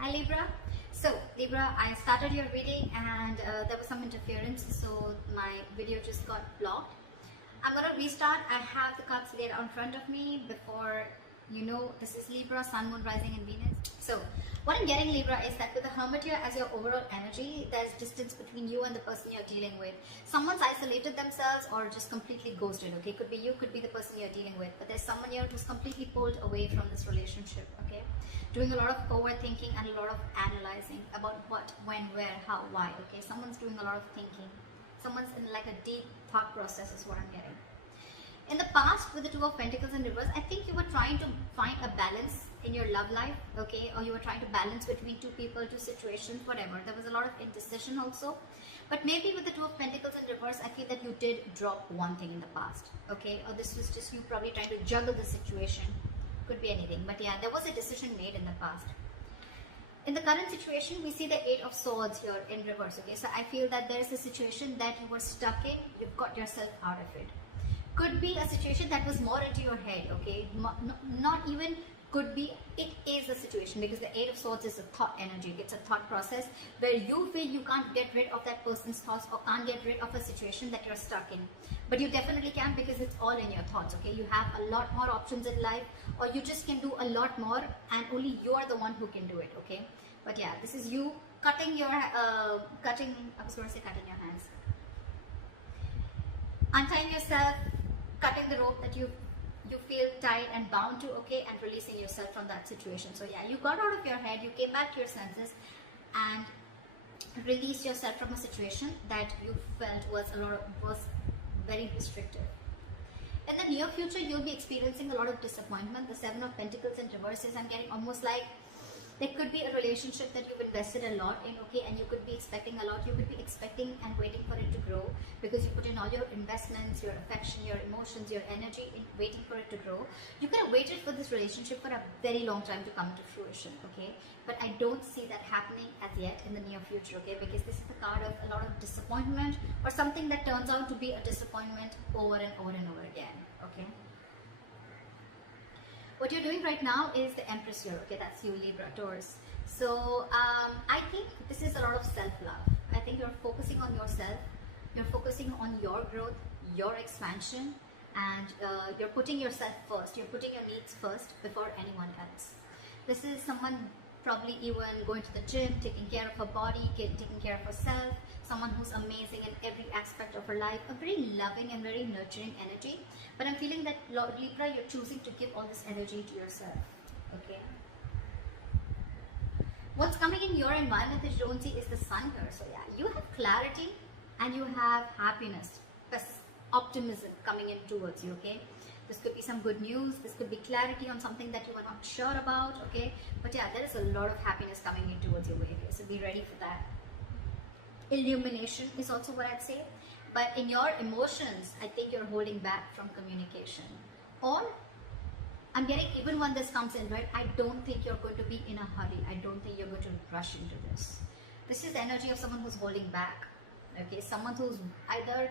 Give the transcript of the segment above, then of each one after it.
Hi Libra. So Libra, I started your reading and there was some interference, so my video just got blocked. I'm gonna restart. I have the cards laid out in front of me. Before you know, this is Libra, Sun, Moon, Rising and Venus. So what I'm getting, Libra, is that with the Hermit here as your overall energy, there's distance between you and the person you're dealing with. Someone's isolated themselves or just completely ghosted, okay? Could be you, could be the person you're dealing with, but there's someone here who's completely pulled away from this relationship, okay? Doing a lot of overthinking and a lot of analyzing about what, when, where, how, why, okay? Someone's doing a lot of thinking. Someone's in like a deep thought process is what I'm getting. In the past, with the Two of Pentacles in reverse, I think you were trying to find a balance in your love life, okay? Or you were trying to balance between two people, two situations, whatever. There was a lot of indecision also. But maybe with the Two of Pentacles in reverse, I feel that you did drop one thing in the past, okay? Or this was just you probably trying to juggle the situation. Could be anything. But yeah, there was a decision made in the past. In the current situation, we see the Eight of Swords here in reverse, okay? So I feel that there is a situation that you were stuck in. You've got yourself out of it. Could be a situation that was more into your head, okay? Not even could be, it is a situation, because the Eight of Swords is a thought energy. It's a thought process where you feel you can't get rid of that person's thoughts or can't get rid of a situation that you're stuck in. But you definitely can, because it's all in your thoughts, okay? You have a lot more options in life, or you just can do a lot more and only you are the one who can do it, okay? But yeah, this is you cutting your, I was going to say cutting your hands. Untying yourself, cutting the rope that you feel tied and bound to, okay, and releasing yourself from that situation. So yeah, you got out of your head, you came back to your senses and released yourself from a situation that you felt was very restrictive. In the near future, you'll be experiencing a lot of disappointment. The Seven of Pentacles in reverse is, I'm getting almost like there could be a relationship that you've invested a lot in, okay, and you could be expecting a lot. You could be expecting and waiting for it to grow because you put in all your investments, your affection, your emotions, your energy in waiting for it to grow. You could have waited for this relationship for a very long time to come to fruition, okay? But I don't see that happening as yet in the near future, okay? Because this is the card of a lot of disappointment or something that turns out to be a disappointment over and over and over again, okay? What you're doing right now is the Empress here, okay? That's you, Libra, Taurus. So I think this is a lot of self-love. I think you're focusing on yourself. You're focusing on your growth, your expansion, and you're putting yourself first. You're putting your needs first before anyone else. This is someone probably even going to the gym, taking care of her body, taking care of herself, someone who's amazing in every aspect of her life, a very loving and very nurturing energy. But I'm feeling that, Libra, you're choosing to give all this energy to yourself, okay? What's coming in your environment that you don't see is the Sun here. So yeah, you have clarity and you have happiness, optimism coming in towards you, okay? This could be some good news. This could be clarity on something that you are not sure about, okay? But yeah, there is a lot of happiness coming in towards your way here. So be ready for that. Illumination is also what I'd say. But in your emotions, I think you're holding back from communication. Or, I'm getting, even when this comes in, right, I don't think you're going to be in a hurry. I don't think you're going to rush into this. This is the energy of someone who's holding back, okay? Someone who's either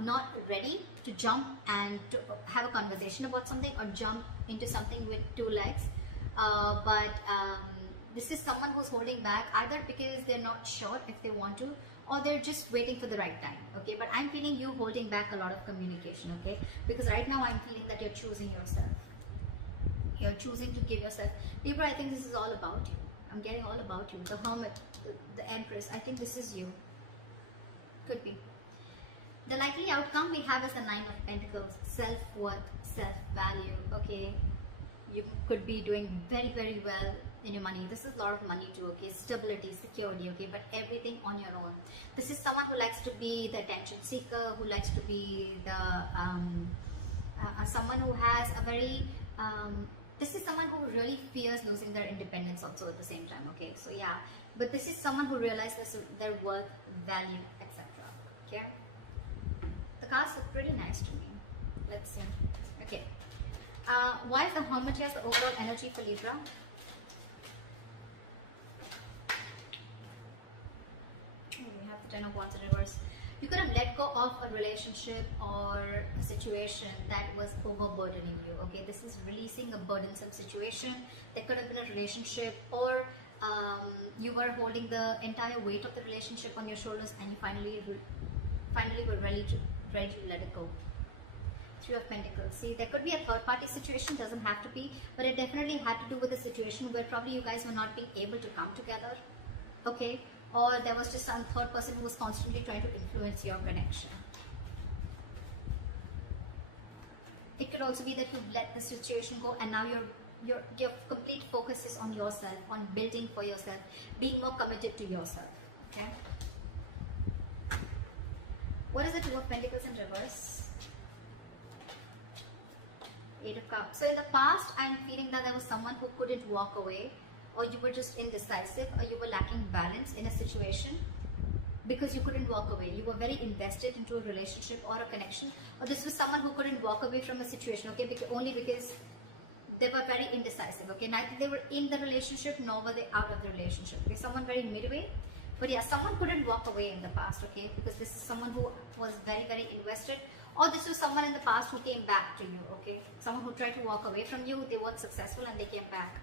not ready to jump and to have a conversation about something or jump into something with two legs. This is someone who's holding back either because they're not sure if they want to, or they're just waiting for the right time, okay? But I'm feeling you holding back a lot of communication, okay? Because right now I'm feeling that you're choosing yourself. You're choosing to give yourself. Libra, I think this is all about you. I'm getting all about you. The Hermit, the Empress, I think this is you. Could be. The likely outcome we have is the Nine of Pentacles, self-worth, self-value, okay? You could be doing very, very well in your money. This is a lot of money too, okay? Stability, security, okay? But everything on your own. This is someone who likes to be the attention seeker, who likes to be the, someone who has a very, this is someone who really fears losing their independence also at the same time, okay? So yeah, but this is someone who realizes their worth, value, etc. Okay? The cards look pretty nice to me. Let's see. Okay. Why is the Hermit here the overall energy for Libra? We have the Ten of Wands in reverse. You could have let go of a relationship or a situation that was overburdening you, okay? This is releasing a burdensome situation. There could have been a relationship or you were holding the entire weight of the relationship on your shoulders, and you finally were ready to let it go. Three of Pentacles. See, there could be a third party situation, doesn't have to be, but it definitely had to do with a situation where probably you guys were not being able to come together, okay? Or there was just some third person who was constantly trying to influence your connection. It could also be that you've let the situation go, and now your complete focus is on yourself, on building for yourself, being more committed to yourself, okay? What is the Two of Pentacles in reverse? Eight of Cups. So in the past, I'm feeling that there was someone who couldn't walk away, or you were just indecisive, or you were lacking balance in a situation because you couldn't walk away. You were very invested into a relationship or a connection, or this was someone who couldn't walk away from a situation, okay, only because they were very indecisive, okay? Neither they were in the relationship nor were they out of the relationship, okay? Someone very midway. But yeah, someone couldn't walk away in the past, okay? Because this is someone who was very, very invested. Or this was someone in the past who came back to you, okay? Someone who tried to walk away from you, they weren't successful and they came back.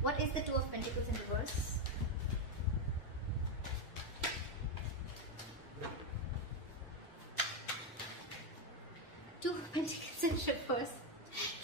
What is the Two of Pentacles in reverse? Two of Pentacles in reverse.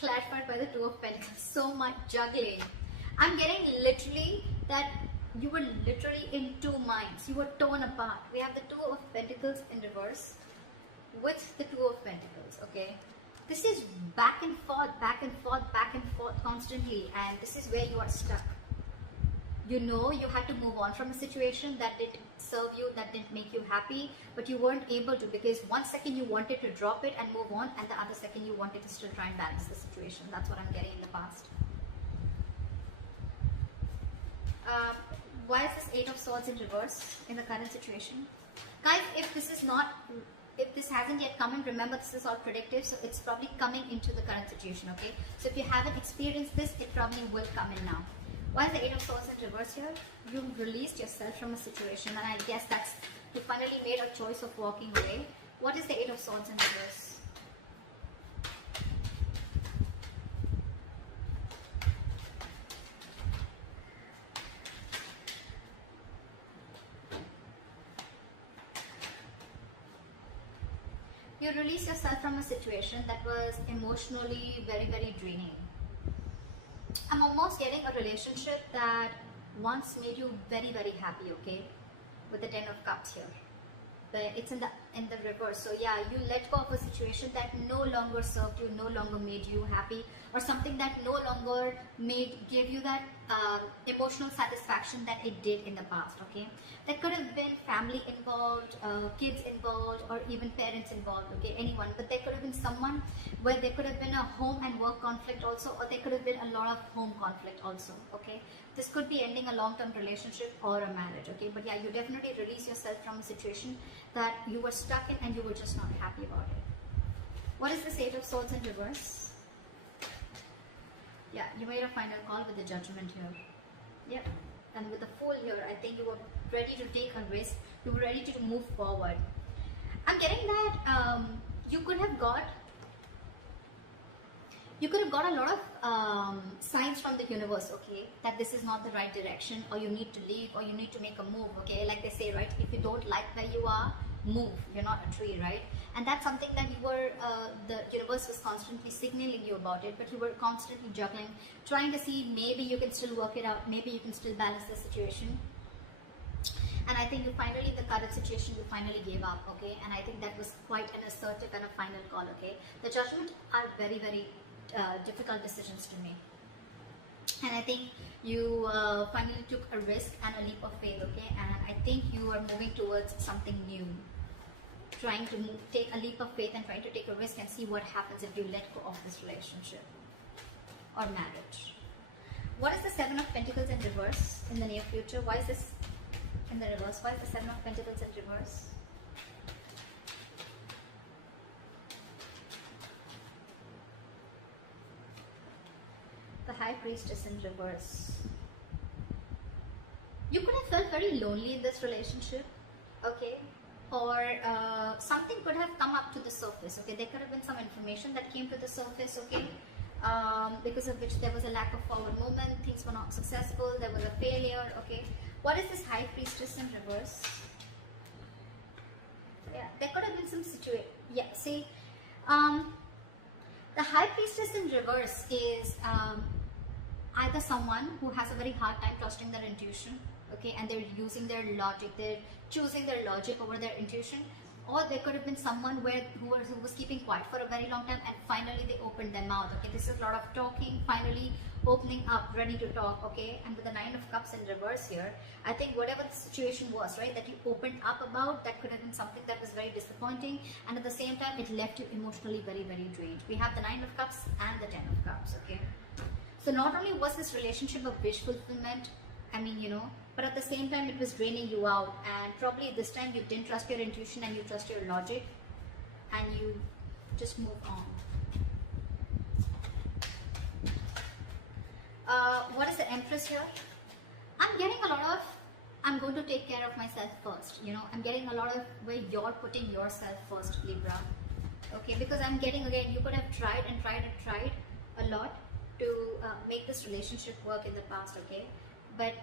Clarified by the Two of Pentacles. So much juggling. I'm getting literally that you were literally in two minds. You were torn apart. We have the Two of Pentacles in reverse with the Two of Pentacles, okay? This is back and forth, back and forth, back and forth constantly, and this is where you are stuck. You know you had to move on from a situation that didn't serve you, that didn't make you happy, but you weren't able to, because one second you wanted to drop it and move on, and the other second you wanted to still try and balance the situation. That's what I'm getting in the past. Why is this Eight of Swords in reverse in the current situation? Guys, if this hasn't yet come in, remember this is all predictive, so it's probably coming into the current situation, okay? So if you haven't experienced this, it probably will come in now. Why is the Eight of Swords in reverse here? You've released yourself from a situation, and I guess that's, you finally made a choice of walking away. What is the Eight of Swords in reverse? You release yourself from a situation that was emotionally very, very draining. I'm almost getting a relationship that once made you very, very happy, okay? With the Ten of Cups here. But it's in the reverse. So yeah, you let go of a situation that no longer served you, no longer made you happy, or something that no longer gave you that emotional satisfaction that it did in the past, okay? There could have been family involved, kids involved, or even parents involved, okay, anyone. But there could have been someone where there could have been a home and work conflict also, or there could have been a lot of home conflict also, okay? This could be ending a long-term relationship or a marriage, okay? But yeah, you definitely release yourself from a situation that you were stuck in and you were just not happy about it. What is this Eight of Swords in reverse? Yeah, you made a final call with the Judgment here. Yep. And with the Fool here, I think you were ready to take a risk. You were ready to move forward. I'm getting that you could have got a lot of signs from the universe, okay, that this is not the right direction, or you need to leave, or you need to make a move, okay? Like they say, right, if you don't like where you are, move. You're not a tree, right? And that's something that you were, the universe was constantly signaling you about it, but you were constantly juggling, trying to see maybe you can still work it out, maybe you can still balance the situation. And I think you finally, in the current situation, you finally gave up, okay? And I think that was quite an assertive and a final call, okay? The Judgment are very, very difficult decisions to make. And I think you finally took a risk and a leap of faith, okay? And I think you are moving towards something new. Trying to take a leap of faith and trying to take a risk and see what happens if you let go of this relationship or marriage. What is the Seven of Pentacles in reverse in the near future? Why is this in the reverse? Why is the Seven of Pentacles in reverse? The High Priestess in reverse. You could have felt very lonely in this relationship, okay? Or something could have come up to the surface, okay? There could have been some information that came to the surface, okay? because of which there was a lack of forward movement, things were not successful, there was a failure. Okay, what is this High Priestess in reverse? Yeah, there could have been some situation. Yeah, see, the High Priestess in reverse is either someone who has a very hard time trusting their intuition, okay, and they're using their logic, they're choosing their logic over their intuition, or there could have been someone who was keeping quiet for a very long time and finally they opened their mouth. Okay, this is a lot of talking, finally opening up, ready to talk. Okay, and with the Nine of Cups in reverse here, I think whatever the situation was, right, that you opened up about, that could have been something that was very disappointing, and at the same time it left you emotionally very, very drained. We have the Nine of Cups and the Ten of Cups. Okay, so not only was this relationship a wish fulfillment, I mean, you know, but at the same time it was draining you out, and probably this time you didn't trust your intuition and you trust your logic and you just moved on. What is the Empress here? I'm getting a lot of, I'm going to take care of myself first, you know, I'm getting a lot of where you're putting yourself first, Libra. Okay, because I'm getting, again, you could have tried and tried and tried a lot to make this relationship work in the past, okay, but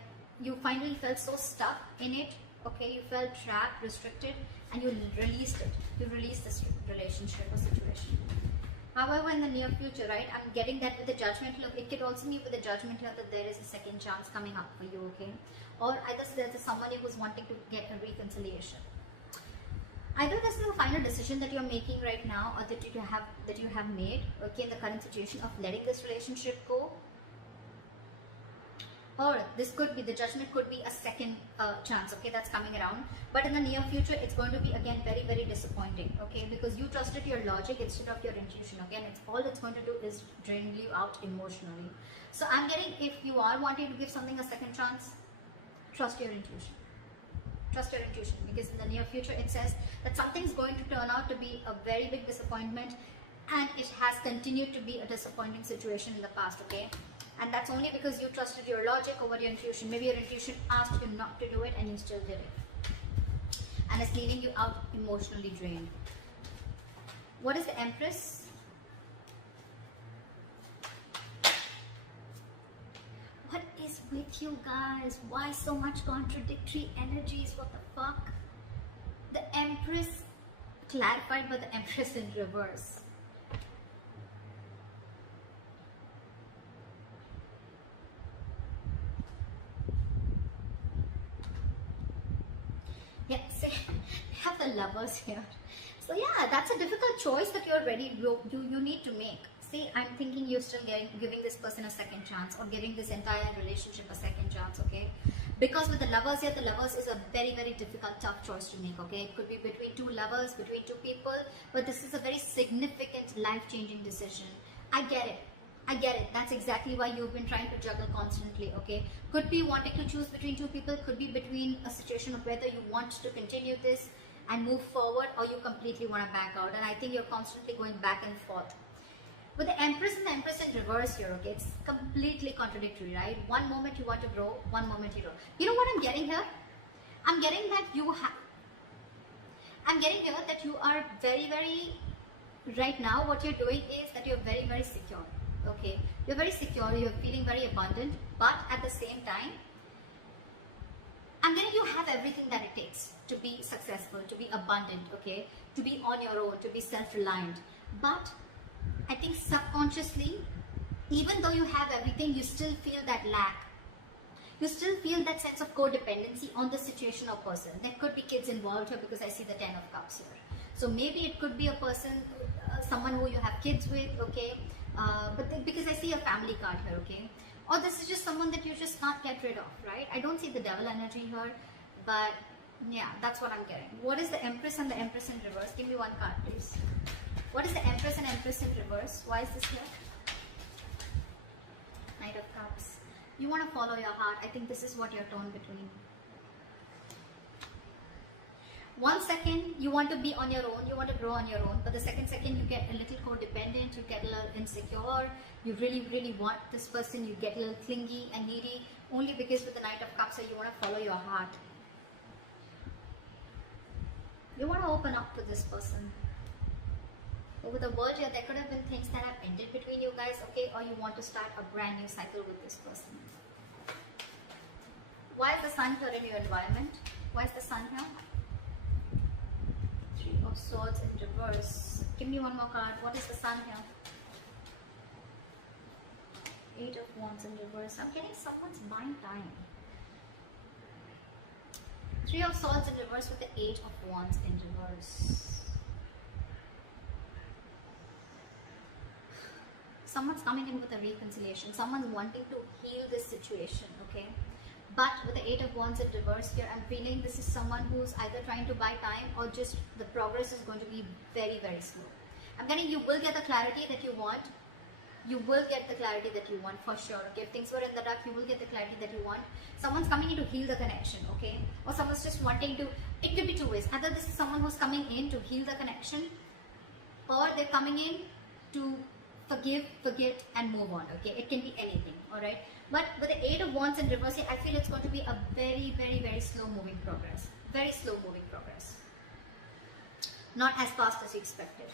you finally felt so stuck in it, okay, you felt trapped, restricted, and you released it. You released this relationship or situation. However, in the near future, right, I'm getting that with the Judgment here. It could also mean with the Judgment here that there is a second chance coming up for you, okay, or either there's somebody who's wanting to get a reconciliation. Either this is a final decision that you're making right now, or that you have made, okay, in the current situation of letting this relationship go. Or this could be, the Judgment could be a second chance, okay, that's coming around. But in the near future, it's going to be, again, very, very disappointing, okay, because you trusted your logic instead of your intuition, okay, and all it's going to do is drain you out emotionally. So I'm getting, if you are wanting to give something a second chance, trust your intuition. Trust your intuition, because in the near future, it says that something's going to turn out to be a very big disappointment, and it has continued to be a disappointing situation in the past, okay. And that's only because you trusted your logic over your intuition. Maybe your intuition asked you not to do it and you still did it. And it's leaving you out emotionally drained. What is the Empress? What is with you guys? Why so much contradictory energies? What the fuck? The Empress clarified by the Empress in reverse. Yeah, see, we have the Lovers here. So yeah, that's a difficult choice that you're ready, you need to make. See, I'm thinking you're still giving this person a second chance, or giving this entire relationship a second chance, okay? Because with the Lovers here, the Lovers is a very, very difficult, tough choice to make, okay? It could be between two lovers, between two people, but this is a very significant, life-changing decision. I get it. I get it. That's exactly why you've been trying to juggle constantly, okay? Could be wanting to choose between two people, could be between a situation of whether you want to continue this and move forward, or you completely want to back out. And I think you're constantly going back and forth. With the Empress and the Empress in reverse here, okay, it's completely contradictory, right? One moment you want to grow, one moment you don't. You know what I'm getting here? I'm getting that I'm getting here that you are very, very, right now what you're doing is that you're very, very secure. Okay, you're very secure, you're feeling very abundant, but at the same time, I'm getting you have everything that it takes to be successful, to be abundant, okay, to be on your own, to be self-reliant. But I think subconsciously, even though you have everything, you still feel that lack. You still feel that sense of codependency on the situation or person. There could be kids involved here, because I see the Ten of Cups here. So maybe it could be a person, someone who you have kids with, okay, because I see a family card here, okay, or this is just someone that you just can't get rid of, right? I don't see the Devil energy here, but yeah, that's what I'm getting. What is the Empress and the Empress in reverse? Give me one card, please. What is the Empress and Empress in reverse? Why is this here? Knight of Cups. You want to follow your heart. I think this is what you're torn between. 1 second you want to be on your own, you want to grow on your own, but the second you get a little codependent, you get a little insecure, you really, really want this person, you get a little clingy and needy, only because with the Knight of Cups you want to follow your heart. You want to open up to this person. Over the world here, there could have been things that have ended between you guys, okay? Or you want to start a brand new cycle with this person. Why is the sun here in your environment? Why is the sun here? Three of Swords in reverse. Give me one more card. What is the sun here? Eight of Wands in reverse. I'm getting someone's buying time. Three of Swords in reverse with the Eight of Wands in reverse. Someone's coming in with a reconciliation. Someone's wanting to heal this situation, okay? But with the Eight of Wands in reverse here, I'm feeling this is someone who's either trying to buy time or just the progress is going to be very, very slow. I'm getting you will get the clarity that you want. You will get the clarity that you want for sure. Okay, if things were in the dark, you will get the clarity that you want. Someone's coming in to heal the connection, okay? Or someone's just wanting to, it could be two ways. Either this is someone who's coming in to heal the connection, or they're coming in to forgive, forget, and move on, okay? It can be anything, alright? But with the Eight of Wands in reverse, I feel it's going to be a very, very, very slow moving progress. Very slow moving progress. Not as fast as you expected.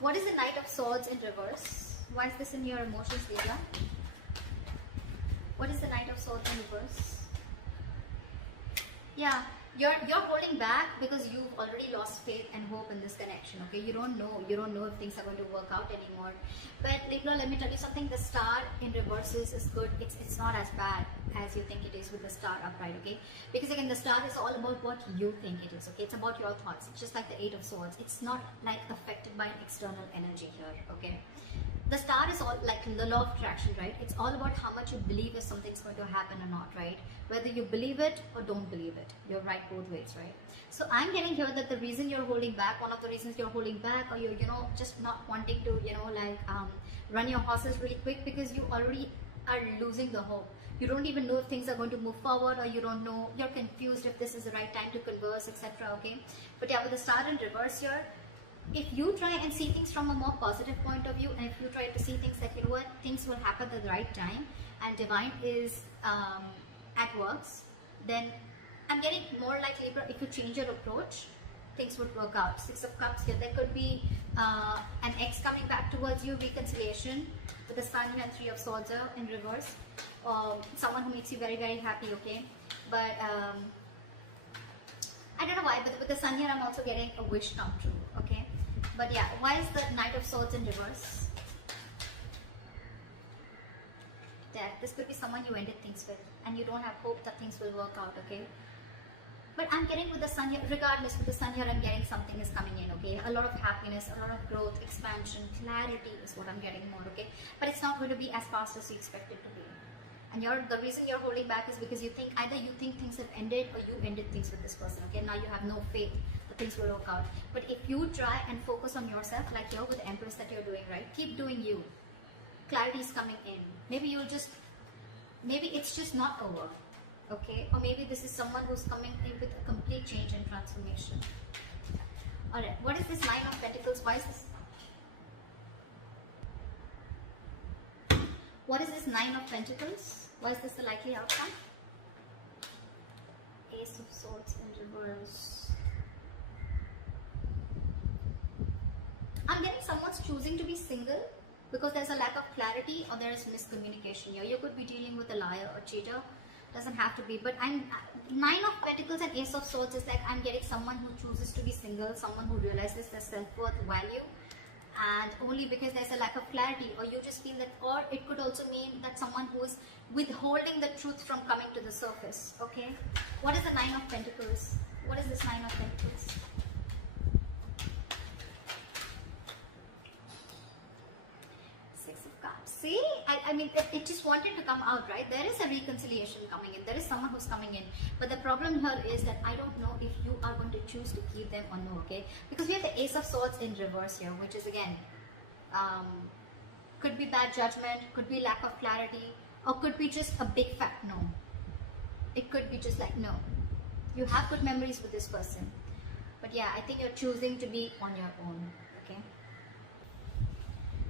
What is the Knight of Swords in reverse? Why is this in your emotions, Libra? What is the Knight of Swords in reverse? Yeah, you're holding back because you've already lost faith and hope in this connection, okay? You don't know if things are going to work out anymore. But Libra, let me tell you something, the star in reverses is good. It's not as bad as you think it is with the star upright, okay? Because again, the star is all about what you think it is, okay? It's about your thoughts. It's just like the Eight of Swords. It's not like affected by an external energy here, okay? The star is all like the law of attraction, right? It's all about how much you believe if something's going to happen or not, right? Whether you believe it or don't believe it. You're right both ways, right? So I'm getting here that the reason you're holding back, one of the reasons you're holding back, or you're, just not wanting to, run your horses really quick because you already are losing the hope. You don't even know if things are going to move forward, or you don't know, you're confused if this is the right time to converse, etc. Okay? But yeah, with the star in reverse here, if you try and see things from a more positive point of view, and if you try to see things that, things will happen at the right time, and divine is at works, then I'm getting more like Libra, if you change your approach, things would work out. Six of Cups here, there could be an ex coming back towards you, reconciliation, with the Sun and Three of Swords in reverse. Someone who makes you very, very happy, okay? But I don't know why, but with the Sun here, I'm also getting a wish come true, okay? But yeah, why is the Knight of Swords in reverse? That this could be someone you ended things with, and you don't have hope that things will work out, okay? But I'm getting with the Sun here, regardless, with the Sun here, I'm getting something is coming in, okay? A lot of happiness, a lot of growth, expansion, clarity is what I'm getting more, okay? But it's not going to be as fast as you expect it to be. And the reason you're holding back is because you think, either you think things have ended, or you ended things with this person, okay? Now you have no faith that things will work out. But if you try and focus on yourself, like here with the Empress that you're doing, right? Keep doing you. Clarity is coming in. Maybe it's just not over, okay? Or maybe this is someone who's coming in with a complete change and transformation. Alright, what is this Nine of Pentacles? Why is this? What is this Nine of Pentacles? Why is this the likely outcome? Ace of Swords in reverse. I'm getting someone's choosing to be single because there's a lack of clarity, or there is miscommunication here. You could be dealing with a liar or cheater. Doesn't have to be, but Nine of Pentacles and Ace of Swords is like I'm getting someone who chooses to be single, someone who realizes their self-worth, value, and only because there's a lack of clarity, or you just feel that, or it could also mean that someone who is withholding the truth from coming to the surface, okay? What is the Nine of Pentacles? What is this Nine of Pentacles? Six of Cups. See, I mean, it just wanted to come out, right? There is a reconciliation coming in. There is someone who's coming in. But the problem here is that I don't know if you are going to choose to keep them or no, okay? Because we have the Ace of Swords in reverse here, which is again, could be bad judgment, could be lack of clarity, or could be just a big fat no. It could be just like no. You have good memories with this person. But yeah, I think you're choosing to be on your own, okay?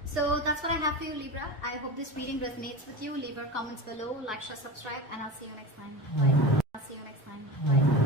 So that's what I have for you, Libra. I hope this reading resonates with you. Leave your comments below, like, share, subscribe, and I'll see you next time. Bye. I'll see you next time. Bye.